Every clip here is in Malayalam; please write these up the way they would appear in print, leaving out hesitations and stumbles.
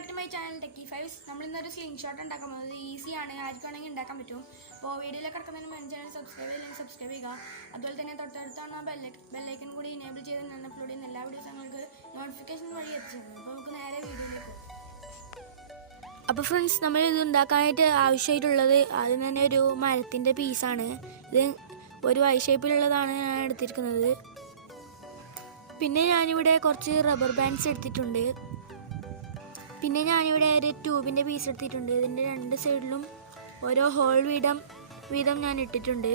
back to my channel Techie Fives. We will sling shot and easy and video channel subscribe bell icon enable upload notification അപ്പോൾ ഫ്രണ്ട്സ് നമ്മൾ ഇത് ഉണ്ടാക്കാനായിട്ട് ആവശ്യമായിട്ടുള്ളത് ആദ്യം തന്നെ ഒരു മരത്തിൻ്റെ പീസാണ്. ഇത് ഒരു വൈ ഷേപ്പിലുള്ളതാണ് ഞാൻ എടുത്തിരിക്കുന്നത്. പിന്നെ ഞാനിവിടെ കുറച്ച് റബ്ബർ ബാൻഡ്സ് എടുത്തിട്ടുണ്ട്. പിന്നെ ഞാനിവിടെ ഒരു ട്യൂബിൻ്റെ പീസ് എടുത്തിട്ടുണ്ട്. ഇതിൻ്റെ രണ്ട് സൈഡിലും ഓരോ ഹോൾ വീതം ഞാൻ ഇട്ടിട്ടുണ്ട്.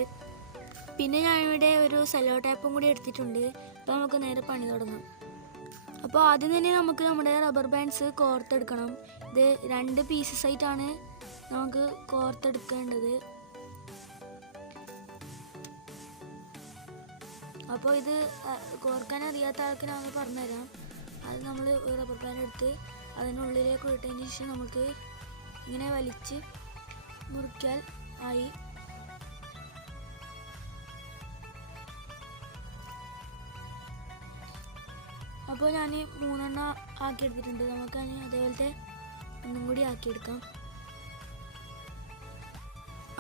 പിന്നെ ഞാനിവിടെ ഒരു സെല്ലോ ടാപ്പും കൂടി എടുത്തിട്ടുണ്ട്. അപ്പോൾ നമുക്ക് നേരെ പണി തുടങ്ങാം. അപ്പോൾ ആദ്യം തന്നെ നമുക്ക് നമ്മുടെ റബ്ബർ ബാൻഡ്സ് കോർത്തെടുക്കണം. ഇത് രണ്ട് പീസസ് ആയിട്ടാണ് നമുക്ക് കോർത്തെടുക്കേണ്ടത്. അപ്പോൾ ഇത് കോർക്കാൻ അറിയാത്ത ആൾക്ക് ഞാൻ പറഞ്ഞുതരാം. അത് നമ്മൾ ഒരു റബ്ബർ ബാൻഡ് എടുത്ത് അതിനുള്ളിലേക്ക് ഇട്ടതിന് ശേഷം നമുക്ക് ഇങ്ങനെ വലിച്ച് മുറിക്കാൽ ആയി. അപ്പോൾ ഞാൻ 3 എണ്ണം ആക്കിയെടുത്തിട്ടുണ്ട്. നമുക്ക് അതേപോലത്തെ ഒന്നും കൂടി ആക്കിയെടുക്കാം.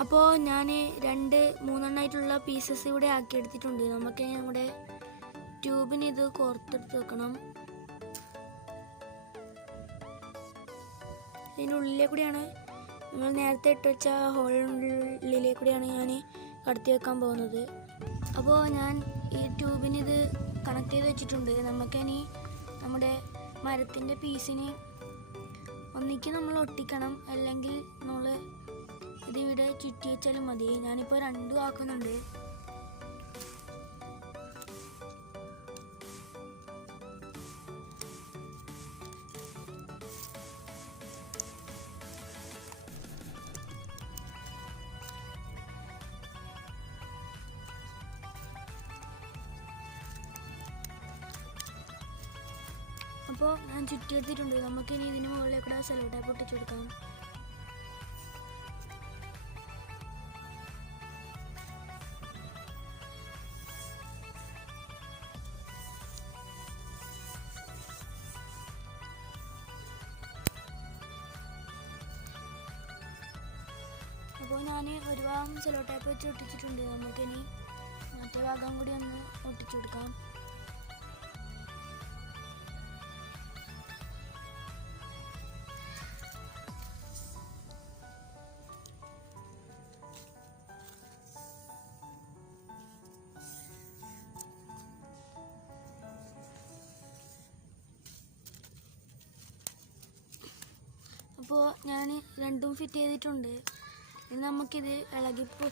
അപ്പോൾ ഞാൻ 2-3 എണ്ണമായിട്ടുള്ള പീസസ് ഇവിടെ ആക്കിയെടുത്തിട്ടുണ്ട്. നമുക്ക് നമ്മുടെ ട്യൂബിന് ഇത് കോർത്തെടുത്ത് വെക്കണം. ഇതിനുള്ളിലേ കൂടിയാണ് നമ്മൾ നേരത്തെ ഇട്ട് വെച്ച ഹോളിനുള്ളിലേ കൂടിയാണ് ഞാൻ കടത്തി വെക്കാൻ പോകുന്നത്. അപ്പോൾ ഞാൻ ഈ ട്യൂബിന് ഇത് കണക്ട് ചെയ്ത് വെച്ചിട്ടുണ്ട്. നമുക്കിനി നമ്മുടെ മരത്തിൻ്റെ പീസിന് ഒന്നിക്ക് നമ്മൾ ഒട്ടിക്കണം, അല്ലെങ്കിൽ നമ്മൾ ഇതിവിടെ ചുറ്റി വെച്ചാലും മതി. ഞാനിപ്പോൾ 2 ആക്കുന്നുണ്ട്. അപ്പോൾ ഞാൻ ചുറ്റിയെടുത്തിട്ടുണ്ട്. നമുക്കിനി ഇതിന് മുകളിൽ കൂടെ സെല്ലോ ടാപ്പ് ഒട്ടിച്ചു കൊടുക്കാം. അപ്പോൾ ഞാൻ ഒരു ഭാഗം സെല്ലോ ടാപ്പ് വെച്ച് ഒട്ടിച്ചിട്ടുണ്ട്. നമുക്കിനി മറ്റേ ഭാഗം കൂടി ഒന്ന് ഒട്ടിച്ചു കൊടുക്കാം. അപ്പോൾ ഞാൻ രണ്ടും ഫിറ്റ് ചെയ്തിട്ടുണ്ട്. ഇനി നമുക്കിത് ഇളകിപ്പോൾ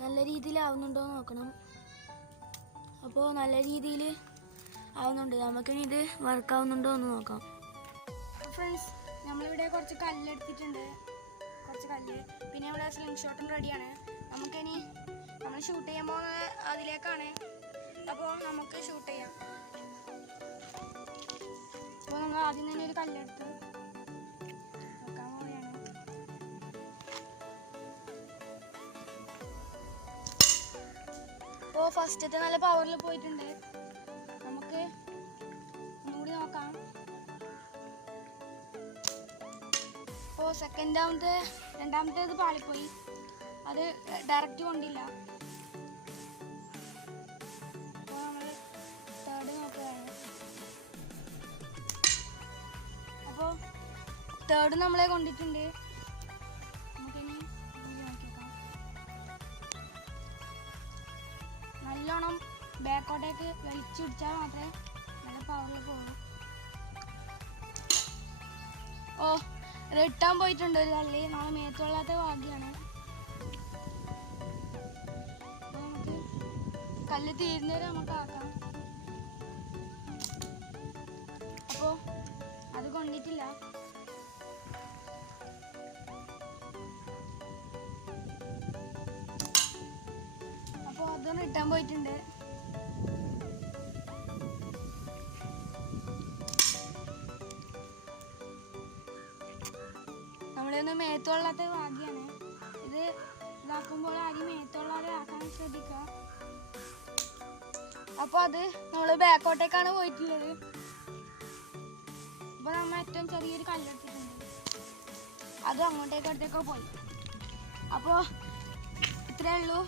നല്ല രീതിയിലാവുന്നുണ്ടോ എന്ന് നോക്കണം. അപ്പോൾ നല്ല രീതിയിൽ ആവുന്നുണ്ട്. നമുക്കിനി ഇത് വർക്കാവുന്നുണ്ടോ എന്ന് നോക്കാം. ഫ്രണ്ട്സ്, നമ്മളിവിടെ കുറച്ച് കല്ലെടുത്തിട്ടുണ്ട്. പിന്നെ ഇവിടെ സ്ലിംഗ് ഷോട്ടും റെഡിയാണ്. നമുക്കിനി നമ്മൾ ഷൂട്ട് ചെയ്യാൻ പോകുന്നത് അതിലേക്കാണ്. അപ്പോൾ നമുക്ക് ഷൂട്ട് ചെയ്യാം. അപ്പോൾ നമ്മൾ ആദ്യം തന്നെ ഒരു കല്ലെടുത്ത് അപ്പോൾ ഫസ്റ്റത്തെ നല്ല പവറിൽ പോയിട്ടുണ്ട്. നമുക്ക് ഒന്നുകൂടി നോക്കാം. അപ്പോൾ രണ്ടാമത്തേത് പാളിപ്പോയി. അത് ഡയറക്റ്റ് കൊണ്ടില്ല. അപ്പോൾ നമ്മൾ തേർഡ് നോക്കുകയാണ്. അപ്പോൾ തേർഡ് നമ്മളെ കൊണ്ടിട്ടുണ്ട്. നല്ലോണം ബാക്കോട്ടേക്ക് വലിച്ചു പിടിച്ചാൽ മാത്രമേ നല്ല പവറിൽ പോകുള്ളൂ. റിട്ടാൻ പോയിട്ടുണ്ട് ഒരു തള്ളി. നമ്മൾ മേത്തുകൊള്ളാത്ത ഭാഗ്യമാണ്. അപ്പോൾ നമുക്ക് കല്ല് തീരുന്നവരെ നമുക്ക് ആക്കാം. അപ്പോൾ അത് കൊണ്ടിട്ടില്ല. അതൊന്ന് ഇട്ടാൻ പോയിട്ടുണ്ട്. നമ്മുടെ ഒന്ന് മേത്തുകൊള്ളാത്ത ഭാഗ്യമാണ്. ഇത് ഇതാക്കുമ്പോൾ ആദ്യം മേത്തുകൊള്ളാതെ ആക്കാൻ ശ്രദ്ധിക്കുക. അപ്പോൾ അത് നമ്മൾ ബാക്കോട്ടേക്കാണ് പോയിട്ടുള്ളത്. അപ്പോൾ നമ്മൾ ഏറ്റവും ചെറിയൊരു കല്ലെടുത്തിട്ടുണ്ട്, അതും അങ്ങോട്ടേക്കോ പോയി. അപ്പോൾ ഇത്രയേ ഉള്ളൂ.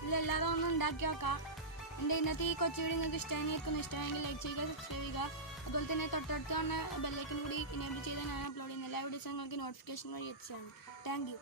ഇതിലെല്ലാതും ഒന്ന് ഉണ്ടാക്കി നോക്കാം. എൻ്റെ ഇന്നത്തെ ഈ കൊച്ചു വീഡിയോ നിങ്ങൾക്ക് ഇഷ്ടമെങ്കിൽ ലൈക്ക് ചെയ്യുക, സബ്സ്ക്രൈബ് ചെയ്യുക. അതുപോലെ തന്നെ തൊട്ടടുത്ത് തന്നെ ബെല്ലൈക്കൻ കൂടി ഇനേബിൾ ചെയ്താൽ ഞാൻ അപ്ലോഡ് ചെയ്യുന്ന എല്ലാ വീഡിയോസും നിങ്ങൾക്ക് നോട്ടിഫിക്കേഷൻ വഴി എത്തിച്ചതാണ്. Thank you.